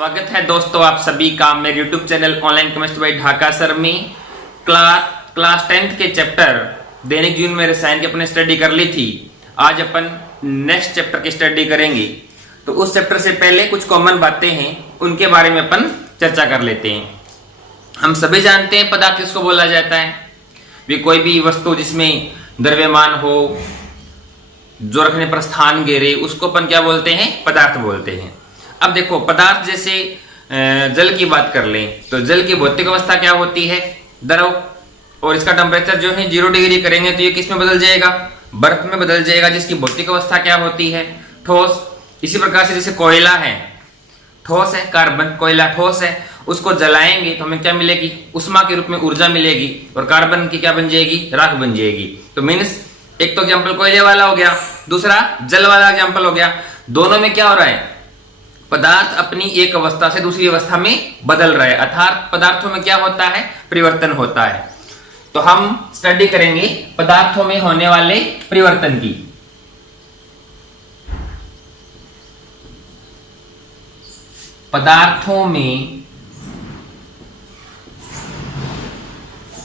स्वागत है दोस्तों आप सभी का मेरे YouTube channel online chemistry bye Dhaka sir में। क्लास 10th के चैप्टर दैनिक जीवन में रसायन की अपने स्टडी कर ली थी। आज अपन नेक्स्ट चैप्टर की स्टडी करेंगे। तो उस चैप्टर से पहले कुछ कॉमन बातें हैं, उनके बारे में अपन चर्चा कर लेते हैं। हम सभी जानते हैं पदार्थ किसको बोला जाता है। भी कोई भी वस्तु जिसमें द्रव्यमान हो, जो रखने पर स्थान घेरे, उसको अपन क्या बोलते हैं? पदार्थ बोलते हैं। अब देखो, पदार्थ जैसे जल की बात कर लें तो जल की भौतिक अवस्था क्या होती है? द्रव। और इसका टेम्परेचर जो है 0 डिग्री करेंगे तो ये किस में बदल जाएगा? बर्फ में बदल जाएगा, जिसकी भौतिक अवस्था क्या होती है? ठोस। इसी प्रकार से जैसे कोयला है, ठोस है, कार्बन कोयला ठोस है, उसको जलाएंगे तो हमें क्या मिलेगी? उष्मा के रूप में ऊर्जा मिलेगी और कार्बन की क्या बन जाएगी? राख बन जाएगी। तो मीन्स एक तो एग्जाम्पल कोयले वाला हो गया, दूसरा जल वाला एग्जाम्पल हो गया। दोनों में क्या हो रहा है? पदार्थ अपनी एक अवस्था से दूसरी अवस्था में बदल रहा है, अर्थात पदार्थों में क्या होता है? परिवर्तन होता है। तो हम स्टडी करेंगे पदार्थों में होने वाले परिवर्तन की। पदार्थों में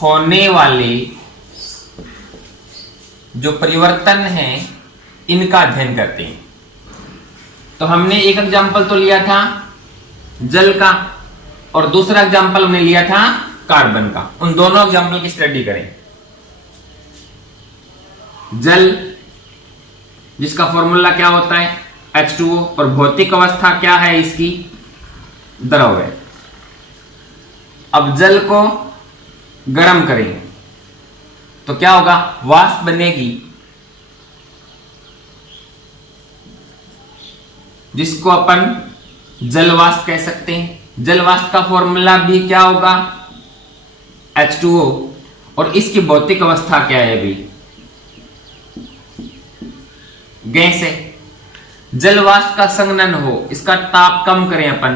होने वाले जो परिवर्तन है, इनका अध्ययन करते हैं। तो हमने एक एग्जाम्पल तो लिया था जल का और दूसरा एग्जाम्पल हमने लिया था कार्बन का। उन दोनों एग्जाम्पल की स्टडी करें। जल जिसका फॉर्मूला क्या होता है? H2O, और भौतिक अवस्था क्या है इसकी? द्रव है। अब जल को गर्म करें तो क्या होगा? वाष्प बनेगी, जिसको अपन जल वाष्प कह सकते हैं। जल वाष्प का फॉर्मूला भी क्या होगा? H2O। और इसकी भौतिक अवस्था क्या है? अभी गैस है। जल वाष्प का संघनन हो, इसका ताप कम करें अपन,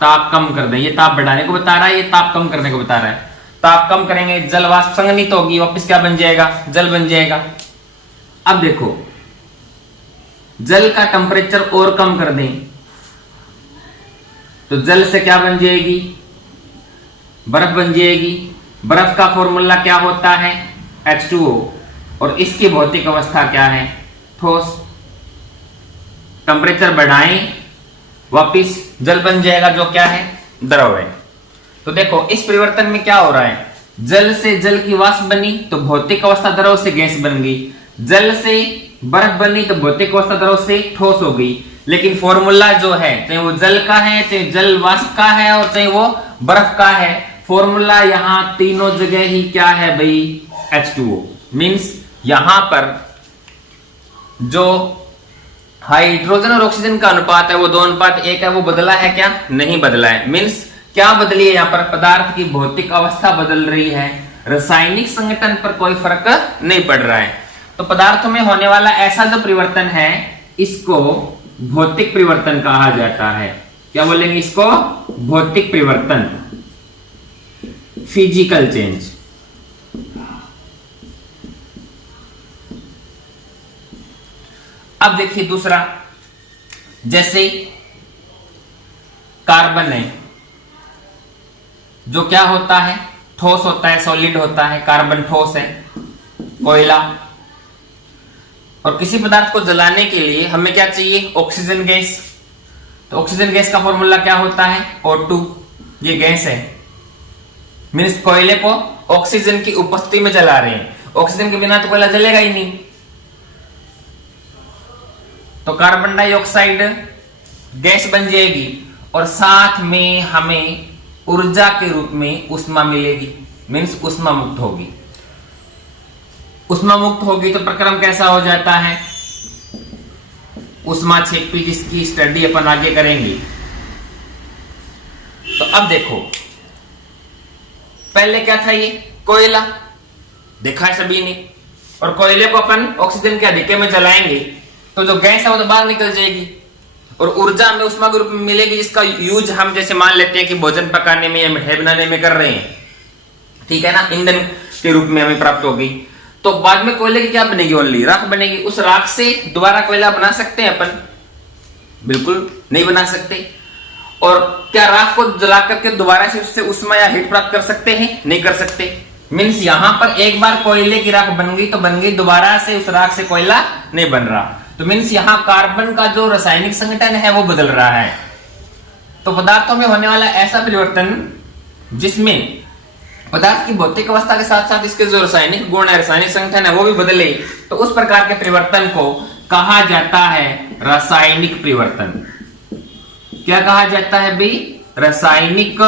ताप कम कर दें। ये ताप बढ़ाने को बता रहा है, ये ताप कम करने को बता रहा है। ताप कम करेंगे, जल वाष्प संघनित होगी, वापस क्या बन जाएगा? जल बन जाएगा। अब देखो, जल का टेम्परेचर और कम कर दें तो जल से क्या बन जाएगी? बर्फ बन जाएगी। बर्फ का फॉर्मूला क्या होता है? H2O। और इसकी भौतिक अवस्था क्या है? ठोस। टेम्परेचर बढ़ाएं, वापिस जल बन जाएगा, जो क्या है? द्रव है। तो देखो, इस परिवर्तन में क्या हो रहा है? जल से जल की वाष्प बनी तो भौतिक अवस्था द्रव से गैस बन गई। जल से बर्फ बनी तो भौतिक अवस्था द्रव से ठोस हो गई। लेकिन फॉर्मूला जो है, चाहे वो जल का है, चाहे जल वाष्प का है, और चाहे वो बर्फ का है, फॉर्मूला यहां तीनों जगह ही क्या है भाई? H2O। मीन्स यहां पर जो हाइड्रोजन और ऑक्सीजन का अनुपात है वो 2:1 है, वो बदला है क्या? नहीं बदला है। मीन्स क्या बदली है? यहां पर पदार्थ की भौतिक अवस्था बदल रही है, रासायनिक संगठन पर कोई फर्क नहीं पड़ रहा है। तो पदार्थों में होने वाला ऐसा जो परिवर्तन है, इसको भौतिक परिवर्तन कहा जाता है। क्या बोलेंगे इसको? भौतिक परिवर्तन, फिजिकल चेंज। अब देखिए दूसरा, जैसे कार्बन है, जो क्या होता है? ठोस होता है, सॉलिड होता है। कार्बन ठोस है। कोयला। और किसी पदार्थ को जलाने के लिए हमें क्या चाहिए? Oxygen gas. तो ऑक्सीजन गैस का फॉर्मूला क्या होता है? O2। ये गैस है। मीन्स कोयले को ऑक्सीजन की उपस्थिति में जला रहे हैं। ऑक्सीजन के बिना तो कोयला जलेगा ही नहीं। तो कार्बन डाइऑक्साइड गैस बन जाएगी और साथ में हमें ऊर्जा के रूप में ऊष्मा मिलेगी। मीन्स ऊष्मा मुक्त होगी। ऊष्मा मुक्त होगी तो प्रक्रम कैसा हो जाता है? ऊष्मा क्षेपी, जिसकी स्टडी अपन आगे करेंगे। तो अब देखो, पहले क्या था? ये कोयला देखा है सभी ने। और कोयले को अपन ऑक्सीजन के अधिक्य में जलाएंगे तो जो गैस है वो तो बाहर निकल जाएगी और ऊर्जा हमें ऊष्मा के रूप में मिलेगी, जिसका यूज हम जैसे मान लेते हैं कि भोजन पकाने में या मिठाई बनाने में कर रहे हैं, ठीक है ना? ईंधन के रूप में हमें प्राप्त होगी। तो बाद में कोयले की क्या बनेगी? ओनली राख बनेगी। उस राख से दोबारा कोयला बना सकते हैं अपन? बिल्कुल नहीं बना सकते। और क्या राख को जला करके दोबारा से उससे उष्मा या हीट प्राप्त कर सकते हैं? नहीं कर सकते। मीन्स यहां पर एक बार कोयले की राख बन गई तो बन गई, दोबारा से उस राख से कोयला नहीं बन रहा। तो मीन्स यहां कार्बन का जो रासायनिक संगठन है वो बदल रहा है। तो पदार्थों में होने वाला ऐसा परिवर्तन जिसमें पदार्थ की भौतिक अवस्था के साथ साथ इसके जो रासायनिक गुण है, रासायनिक संगठन है वो भी बदले, तो उस प्रकार के परिवर्तन को कहा जाता है रासायनिक परिवर्तन। क्या कहा जाता है भाई? रासायनिक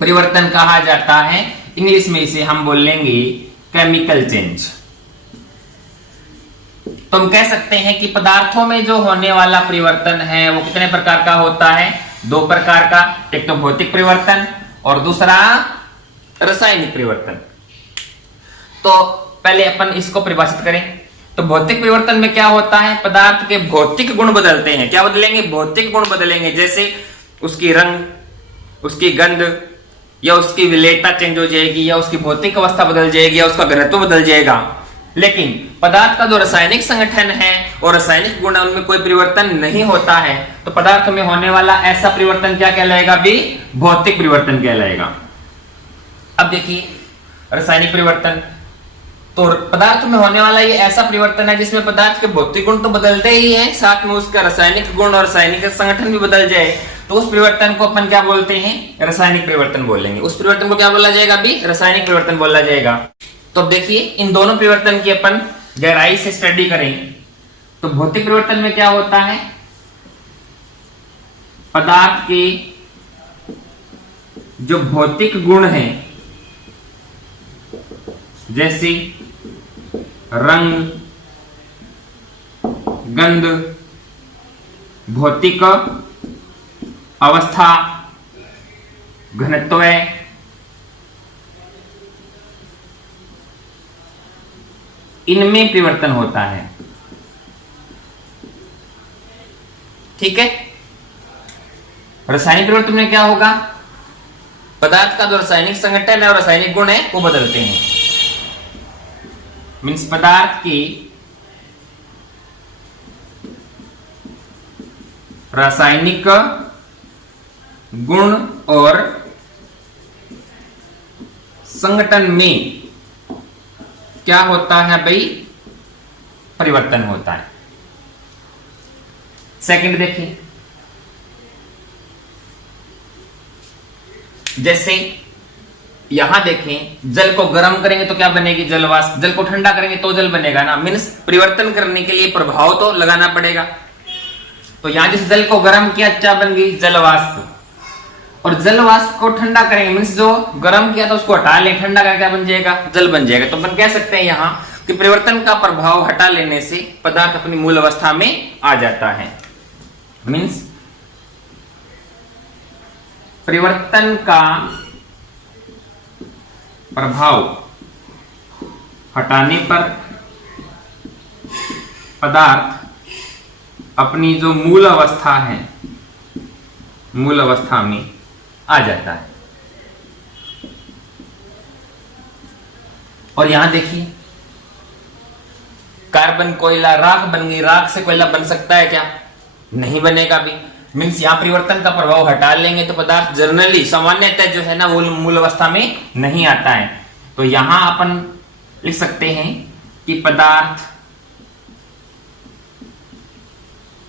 परिवर्तन कहा जाता है। इंग्लिश में इसे हम बोलेंगे केमिकल चेंज। तो हम कह सकते हैं कि पदार्थों में जो होने वाला परिवर्तन है वो कितने प्रकार का होता है? दो प्रकार का। एक तो भौतिक परिवर्तन और दूसरा रासायनिक परिवर्तन। तो पहले अपन इसको परिभाषित करें। तो भौतिक परिवर्तन में क्या होता है? पदार्थ के भौतिक गुण बदलते हैं। क्या बदलेंगे? भौतिक गुण बदलेंगे। जैसे उसकी रंग, उसकी गंध, या उसकी विलेयता चेंज हो जाएगी, या उसकी भौतिक अवस्था बदल जाएगी, या उसका घनत्व बदल जाएगा। लेकिन पदार्थ का जो रासायनिक संगठन है और रासायनिक गुण है उनमें कोई परिवर्तन नहीं होता है। तो पदार्थ में होने वाला ऐसा परिवर्तन क्या कहलाएगा भी? भौतिक परिवर्तन कहलाएगा। अब देखिए रासायनिक परिवर्तन, तो पदार्थ में होने वाला ये ऐसा परिवर्तन है जिसमें पदार्थ के भौतिक गुण तो बदलते ही हैं, साथ में उसका रासायनिक गुण और रासायनिक संगठन भी बदल जाए, तो उस परिवर्तन को अपन क्या बोलते हैं? रासायनिक परिवर्तन बोलेंगे। उस परिवर्तन को क्या बोला जाएगा भी? रासायनिक परिवर्तन बोला जाएगा। तो अब देखिए इन दोनों परिवर्तन की अपन गहराई से स्टडी करें तो भौतिक परिवर्तन में क्या होता है? पदार्थ के जो भौतिक गुण हैं, जैसे रंग, गंध, भौतिक अवस्था, घनत्व, इनमें परिवर्तन होता है। ठीक है। रासायनिक परिवर्तन में क्या होगा? पदार्थ का जो रासायनिक संगठन है और रासायनिक गुण है वो बदलते हैं। मीन्स पदार्थ की रासायनिक गुण और संगठन में क्या होता है भाई? परिवर्तन होता है। सेकंड देखिए, जैसे यहां देखें जल को गर्म करेंगे तो क्या बनेगी? जल वाष्प। जल को ठंडा करेंगे तो जल बनेगा ना। मीन्स परिवर्तन करने के लिए प्रभाव तो लगाना पड़ेगा। तो यहां जिस जल को गर्म किया क्या बन गई? जल वाष्प। और जल वाष्प को ठंडा करेंगे, मीन्स जो गर्म किया था उसको हटा ले, ठंडा का क्या बन जाएगा? जल बन जाएगा। तो अपन कह सकते हैं यहां कि परिवर्तन का प्रभाव हटा लेने से पदार्थ अपनी मूल अवस्था में आ जाता है। मीन्स परिवर्तन का प्रभाव हटाने पर पदार्थ अपनी जो मूल अवस्था है, मूल अवस्था में आ जाता है। और यहां देखिए कार्बन कोयला राख बन गई। राख से कोयला बन सकता है क्या? नहीं बनेगा भी। मीन्स यहां परिवर्तन का प्रभाव हटा लेंगे तो पदार्थ जनरली सामान्यतः जो है ना वो मूल अवस्था में नहीं आता है। तो यहां अपन लिख सकते हैं कि पदार्थ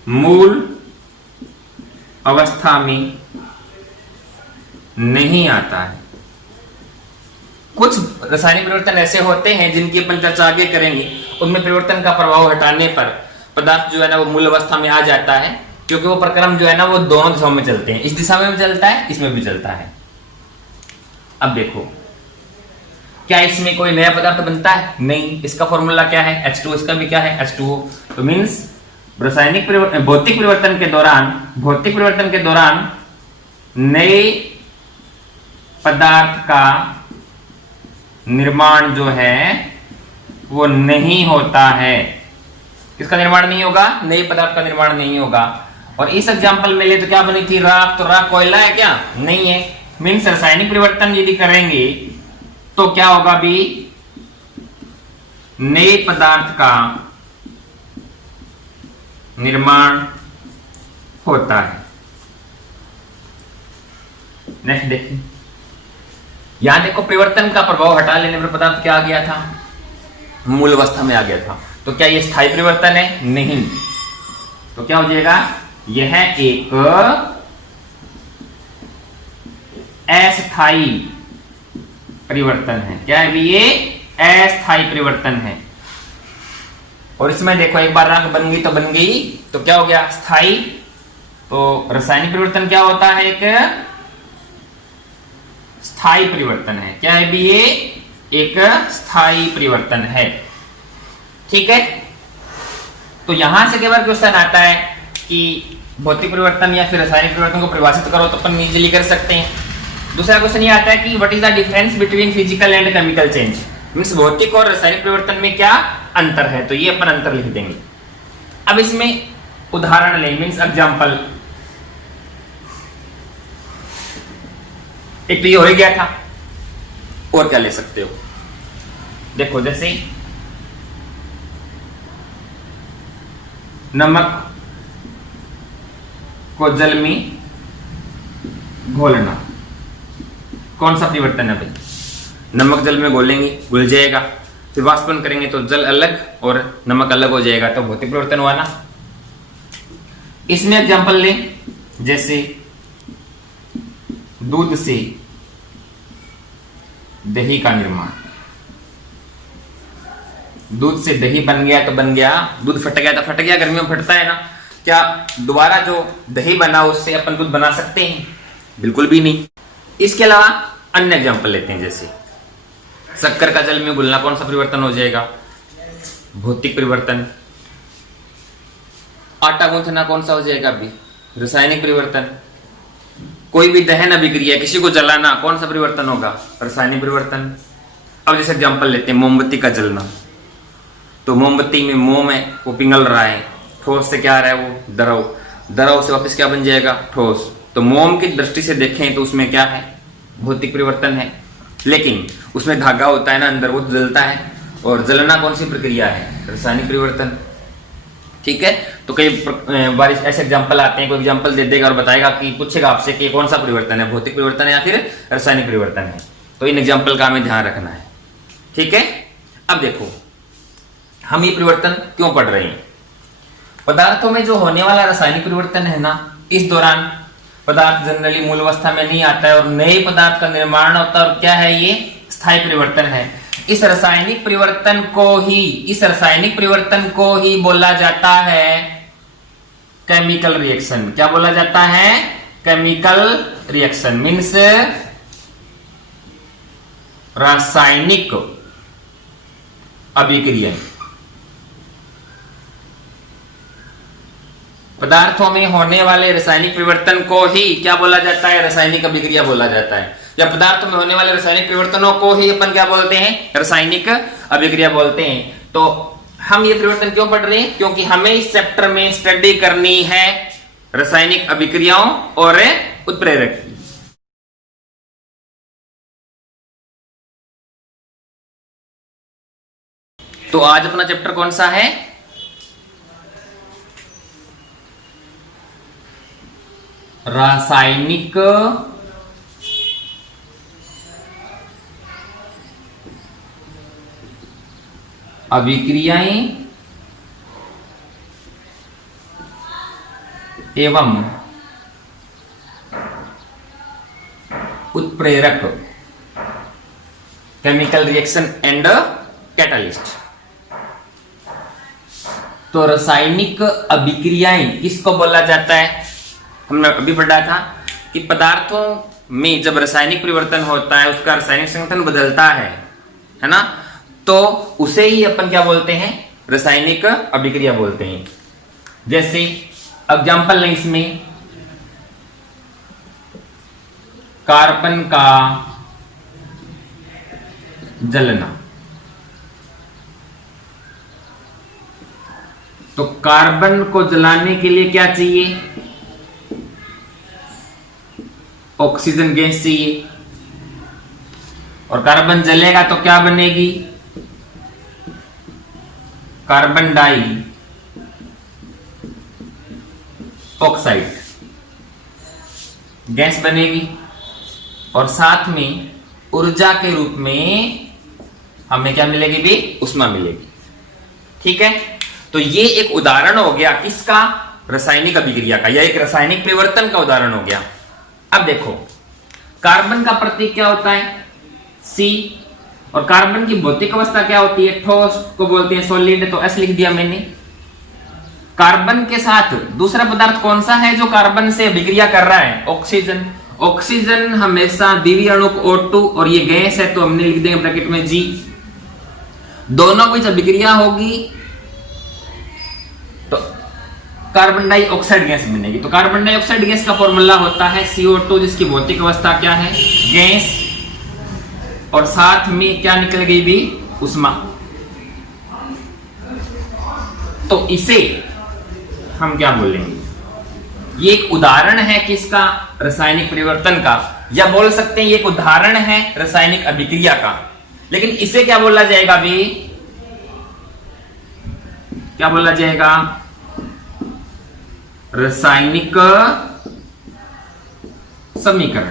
मूल अवस्था में नहीं आता है। कुछ रासायनिक परिवर्तन ऐसे होते हैं जिनकी अपन चर्चा आगे करेंगे। उनमें परिवर्तन का प्रभाव हटाने पर पदार्थ जो है ना वो मूल अवस्था में आ जाता है, क्योंकि वो प्रक्रम जो है ना वो दोनों दिशाओं में चलते हैं। इस दिशा में भी चलता है, इसमें भी चलता है। अब देखो क्या इसमें कोई नया पदार्थ बनता है? नहीं। इसका फॉर्मूला क्या है? H2। इसका भी क्या है? H2O। तो मीन्स रासायनिक परिवर्तन, भौतिक परिवर्तन के दौरान नए पदार्थ का निर्माण जो है वो नहीं होता है। किसका निर्माण नहीं होगा? नए पदार्थ का निर्माण नहीं होगा। और इस एग्जांपल में ले तो क्या बनी थी? राख। तो राख कोयला है क्या? नहीं है। मीन्स रासायनिक परिवर्तन यदि करेंगे तो क्या होगा भी? नए पदार्थ का निर्माण होता है। नेक्स्ट देखिए, यहां देखो परिवर्तन का प्रभाव हटा लेने पर पदार्थ क्या आ गया था, मूल अवस्था में आ गया था। तो क्या ये स्थायी परिवर्तन है? नहीं। तो क्या हो जाएगा, यह एक अस्थायी परिवर्तन है। क्या है भी ये? अस्थायी परिवर्तन है। और इसमें देखो एक बार रंग बन गई तो बन गई, तो क्या हो गया, स्थायी। तो रासायनिक परिवर्तन क्या होता है, एक स्थायी परिवर्तन है। क्या है भी ये? एक स्थायी परिवर्तन है। ठीक है, तो यहां से कई बार क्वेश्चन आता है कि भौतिक परिवर्तन या फिर रासायनिक परिवर्तन को परिभाषित करो, तो अपन इजीली कर सकते हैं। दूसरा क्वेश्चन ये आता है कि what is the difference between physical and chemical change, means भौतिक और रासायनिक परिवर्तन में क्या अंतर है। तो ये अपन अंतर लिख देंगे। अब इसमें उदाहरण लें, मींस एग्जांपल। एक तो ये हो ही गया था, और क्या ले सकते हो, देखो जैसे नमक को जल में घोलना, कौन सा परिवर्तन है भाई? नमक जल में घोलेंगे, घुल जाएगा, फिर वाष्पन करेंगे तो जल अलग और नमक अलग हो जाएगा, तो भौतिक परिवर्तन हुआ ना। इसमें एग्जांपल लें, जैसे दूध से दही का निर्माण। दूध से दही बन गया तो बन गया, दूध फट गया तो फट गया, गर्मियों में फटता है ना। क्या दोबारा जो दही बना उससे अपन दूध बना सकते हैं? बिल्कुल भी नहीं। इसके अलावा अन्य एग्जांपल लेते हैं, जैसे शक्कर का जल में घुलना, कौन सा परिवर्तन हो जाएगा? भौतिक परिवर्तन। आटा गूंथना कौन सा हो जाएगा? अभी रासायनिक परिवर्तन। कोई भी दहन अभिक्रिया, किसी को जलाना, कौन सा परिवर्तन होगा? रासायनिक परिवर्तन। अब जैसे एग्जांपल लेते हैं, मोमबत्ती का जलना। तो मोमबत्ती में मोम है, वो पिघल रहा है, ठोस से क्या आ रहा है, वो द्रव, द्रव से वापस क्या बन जाएगा? ठोस। तो मोम की दृष्टि से देखें तो उसमें क्या है? भौतिक परिवर्तन है। लेकिन उसमें धागा होता है ना अंदर, वो जलता है, और जलना कौन सी प्रक्रिया है? रासायनिक परिवर्तन। ठीक है, तो कई बार ऐसे एग्जांपल आते हैं, कोई एग्जांपल दे देगा और बताएगा कि पूछेगा आपसे कि कौन सा परिवर्तन है, भौतिक परिवर्तन है या फिर रासायनिक परिवर्तन है। तो इन एग्जांपल का हमें ध्यान रखना है। ठीक है, अब देखो हम ये परिवर्तन क्यों पढ़ रहे हैं। पदार्थों में जो होने वाला रासायनिक परिवर्तन है ना, इस दौरान पदार्थ जनरली मूल अवस्था में नहीं आता है और नए पदार्थ का निर्माण होता है, और क्या है ये? स्थायी परिवर्तन है। इस रासायनिक परिवर्तन को ही बोला जाता है केमिकल रिएक्शन। क्या बोला जाता है? केमिकल रिएक्शन, मीन्स रासायनिक अभिक्रिया। पदार्थों में होने वाले रासायनिक परिवर्तन को ही क्या बोला जाता है? रासायनिक अभिक्रिया बोला जाता है। या पदार्थों में होने वाले रासायनिक परिवर्तनों को ही अपन क्या बोलते हैं? रासायनिक अभिक्रिया बोलते हैं। तो हम ये परिवर्तन क्यों पढ़ रहे हैं? क्योंकि हमें इस चैप्टर में स्टडी करनी है रासायनिक अभिक्रियाओं और उत्प्रेरक की। तो आज अपना चैप्टर कौन सा है? रासायनिक अभिक्रियाएं एवं उत्प्रेरक, केमिकल रिएक्शन एंड कैटलिस्ट। तो रासायनिक अभिक्रियाएं किसको बोला जाता है? हमने अभी पढ़ा था कि पदार्थों में जब रासायनिक परिवर्तन होता है, उसका रासायनिक संगठन बदलता है ना, तो उसे ही अपन क्या बोलते हैं? रासायनिक अभिक्रिया बोलते हैं। जैसे एग्जांपल है इसमें, कार्बन का जलना। तो कार्बन को जलाने के लिए क्या चाहिए? ऑक्सीजन गैस चाहिए, और कार्बन जलेगा तो क्या बनेगी? कार्बन डाई ऑक्साइड गैस बनेगी। और साथ में ऊर्जा के रूप में हमें क्या मिलेगी भी, ऊष्मा मिलेगी। ठीक है, तो ये एक उदाहरण हो गया किसका, रासायनिक अभिक्रिया का, यह एक रासायनिक परिवर्तन का उदाहरण हो गया। अब देखो कार्बन का प्रतीक क्या होता है, C, और कार्बन की भौतिक अवस्था क्या होती है, ठोस को बोलते हैं सॉलिड, तो S लिख दिया मैंने। कार्बन के साथ दूसरा पदार्थ कौन सा है जो कार्बन से अभिक्रिया कर रहा है, ऑक्सीजन। ऑक्सीजन हमेशा द्वितीय अणुक O2 और ये गैस है तो हमने लिख देंगे ब्रैकेट में G। दोनों की जब अभिक्रिया होगी तो कार्बन डाइऑक्साइड गैस बनेगी। तो कार्बन डाइऑक्साइड गैस का फॉर्मूला होता है CO2, जिसकी भौतिक अवस्था क्या है, गैस, और साथ में क्या निकल गई भी, ऊष्मा। तो इसे हम क्या बोलेंगे, ये एक उदाहरण है किसका, रासायनिक परिवर्तन का, या बोल सकते हैं ये एक उदाहरण है रासायनिक अभिक्रिया का। लेकिन इसे क्या बोला जाएगा भी, क्या बोला जाएगा, रासायनिक समीकरण,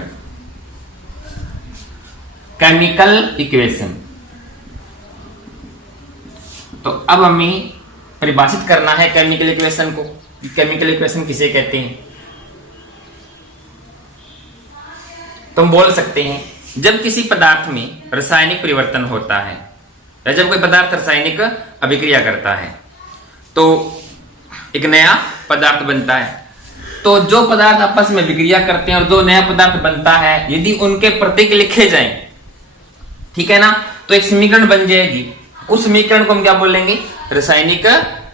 केमिकल इक्वेशन। तो अब हमें परिभाषित करना है केमिकल इक्वेशन को। केमिकल इक्वेशन किसे कहते हैं, तुम बोल सकते हैं जब किसी पदार्थ में रासायनिक परिवर्तन होता है या जब कोई पदार्थ रासायनिक अभिक्रिया करता है तो एक नया पदार्थ बनता है। तो जो पदार्थ आपस में अभिक्रिया करते हैं और जो नया पदार्थ बनता है, यदि उनके प्रतीक लिखे जाएं, ठीक है ना, तो एक समीकरण बन जाएगी। उस समीकरण को हम क्या बोलेंगे, रासायनिक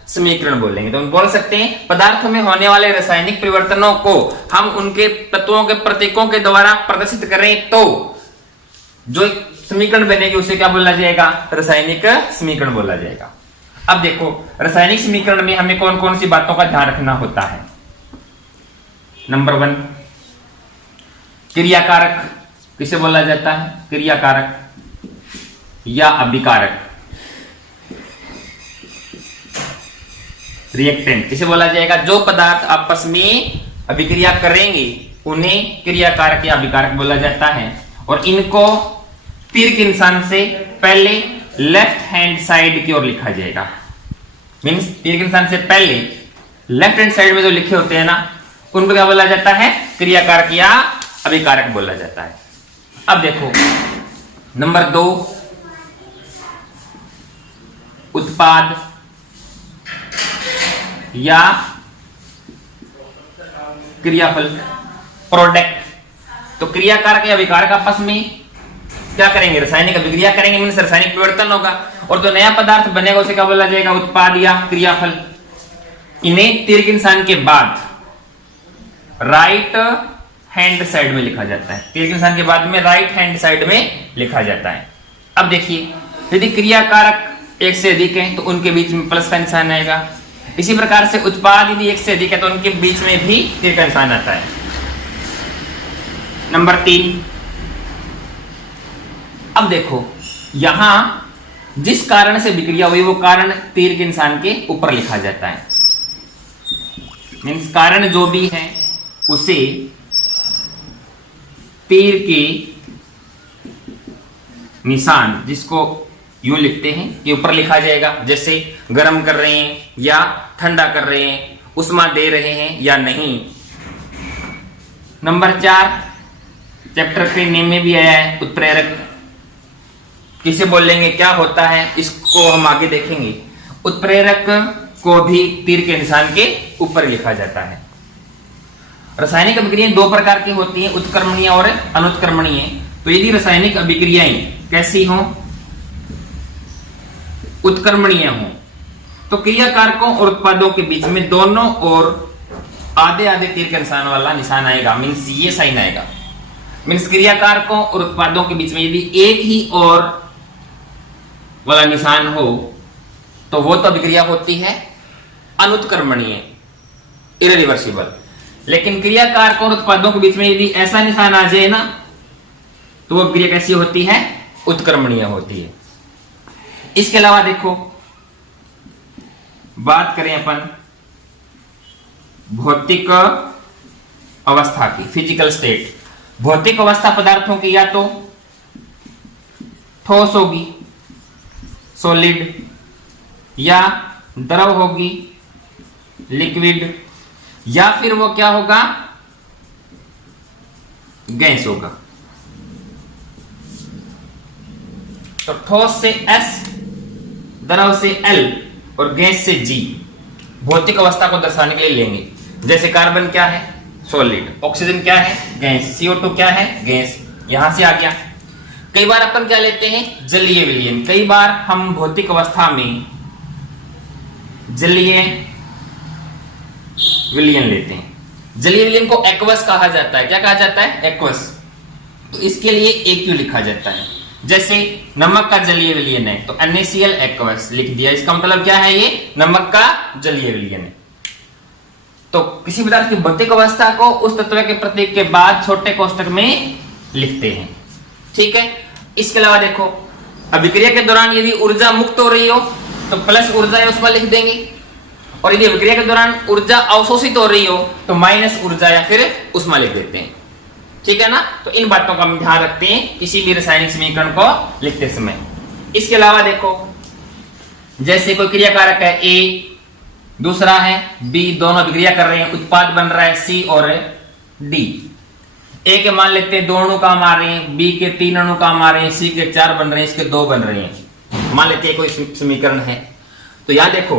समीकरण बोलेंगे। तो हम बोल सकते हैं पदार्थों में होने वाले रासायनिक परिवर्तनों को हम उनके तत्वों के प्रतीकों के द्वारा प्रदर्शित करें तो जो एक समीकरण बनेगी उसे क्या बोला जाएगा, रासायनिक समीकरण बोला जाएगा। अब देखो रासायनिक समीकरण में हमें कौन कौन सी बातों का ध्यान रखना होता है। नंबर 1, क्रियाकारक किसे बोला जाता है, क्रियाकारक या अभिकारक। रिएक्टेंट किसे बोला जाएगा, जो पदार्थ आपस में अभिक्रिया करेंगे उन्हें क्रियाकारक या अभिकारक बोला जाता है। और इनको तीर के निशान से पहले लेफ्ट हैंड साइड की ओर लिखा जाएगा। मींस तीर के निशान से पहले लेफ्ट हैंड साइड में जो लिखे होते हैं ना, उनको क्या बोला जाता है, क्रियाकारक या अभिकारक बोला जाता है। अब देखो नंबर 2, उत्पाद या क्रियाफल, प्रोडक्ट। तो क्रियाकारक या अभिकारक आपस में क्या करेंगे, रासायनिक अभिक्रिया करेंगे, मीन्स रासायनिक परिवर्तन होगा। और जो नया पदार्थ बनेगा उसे क्या बोला जाएगा, उत्पाद या क्रियाफल। इन्हें तीर के निशान के बाद राइट हैंड साइड में लिखा जाता है। तीर के निशान के बाद में राइट हैंड साइड में लिखा जाता है। अब देखिए यदि क्रियाकारक एक से अधिक है तो उनके बीच में प्लस का निशान आएगा। इसी प्रकार से उत्पाद यदि एक से अधिक है तो उनके बीच में भी तीर का निशान आता है। नंबर 3, अब देखो यहां जिस कारण से विक्रिया हुई वो कारण तीर के निशान के ऊपर लिखा जाता है। मीन्स कारण जो भी है उसे तीर के निशान, जिसको यूं लिखते हैं कि ऊपर लिखा जाएगा। जैसे गर्म कर रहे हैं या ठंडा कर रहे हैं, उष्मा दे रहे हैं या नहीं। नंबर 4, चैप्टर के नेम में भी आया है उत्प्रेरक। किसे बोलेंगे, क्या होता है, इसको हम आगे देखेंगे। उत्प्रेरक को भी तीर के निशान के ऊपर लिखा जाता है। रासायनिक अभिक्रियाएं 2 प्रकार की होती हैं, उत्क्रमणीय और अनुत्क्रमणीय। तो यदि रासायनिक अभिक्रियाएं कैसी हों, उत्क्रमणीय हों, तो क्रियाकारकों और उत्पादों के बीच में दोनों ओर आधे आधे तीर के निशान वाला निशान आएगा। मीन्स ये साइन आएगा। मीन्स क्रियाकारकों और उत्पादों के बीच में यदि एक ही और वाला निशान हो तो वो तो अभिक्रिया होती है अनुत्क्रमणीय, इररिवर्सिबल। लेकिन क्रियाकारकों और उत्पादों के बीच में यदि ऐसा निशान आ जाए ना तो वो अभिक्रिया कैसी होती है, उत्क्रमणीय होती है। इसके अलावा देखो बात करें अपन भौतिक अवस्था की, फिजिकल स्टेट, भौतिक अवस्था पदार्थों की या तो ठोस होगी सॉलिड, या द्रव होगी लिक्विड, या फिर वो क्या होगा गैस होगा। तो ठोस से S, द्रव से L और गैस से G भौतिक अवस्था को दर्शाने के लिए लेंगे। जैसे कार्बन क्या है सॉलिड, ऑक्सीजन क्या है गैस, CO2 क्या है गैस, यहां से आ गया। कई बार अपन क्या लेते हैं जलीय विलयन, कई बार हम भौतिक अवस्था में जलीय विलयन लेते हैं। जलीय विलयन को एक्वस कहा जाता है। क्या कहा जाता है एक्वस। तो इसके लिए AQ लिखा जाता है। जैसे नमक का जलीय विलयन है तो NaCl एक्वस लिख दिया, इसका मतलब क्या है ये नमक का जलीय विलयन है। तो किसी पदार्थ की भौतिक अवस्था को उस तत्व के प्रतीक के बाद छोटे कोष्ठक में लिखते हैं, ठीक है। इसके अलावा देखो अभिक्रिया के दौरान यदि ऊर्जा मुक्त हो रही हो तो प्लस ऊर्जा है उसमें लिख देंगे, और यदि अभिक्रिया के दौरान ऊर्जा अवशोषित हो रही हो तो माइनस ऊर्जा या फिर उसमें लिख देते हैं, ठीक है ना। तो इन बातों का हम ध्यान रखते हैं किसी भी रासायनिक समीकरण को लिखते समय। इसके अलावा देखो जैसे कोई क्रिया कारक है A, दूसरा है B, दोनों अभिक्रिया कर रहे हैं, उत्पाद बन रहा है C और D। A के मान लेते हैं 2 अणु काम आ रहे हैं, B के 3 अणु काम आ रहे हैं, C के 4 बन रहे हैं, इसके 2 बन रहे हैं। मान लेते हैं कोई समीकरण है। तो यहां देखो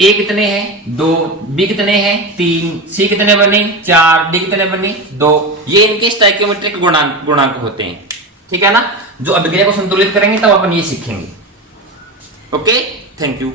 A कितने हैं 2, B कितने हैं 3, C कितने बने 4, D कितने बने 2। ये इनके स्टोइकियोमेट्रिक गुणांक होते हैं, ठीक है ना। जो अभिक्रिया को संतुलित करेंगे तब अपन ये सीखेंगे। Okay, thank you.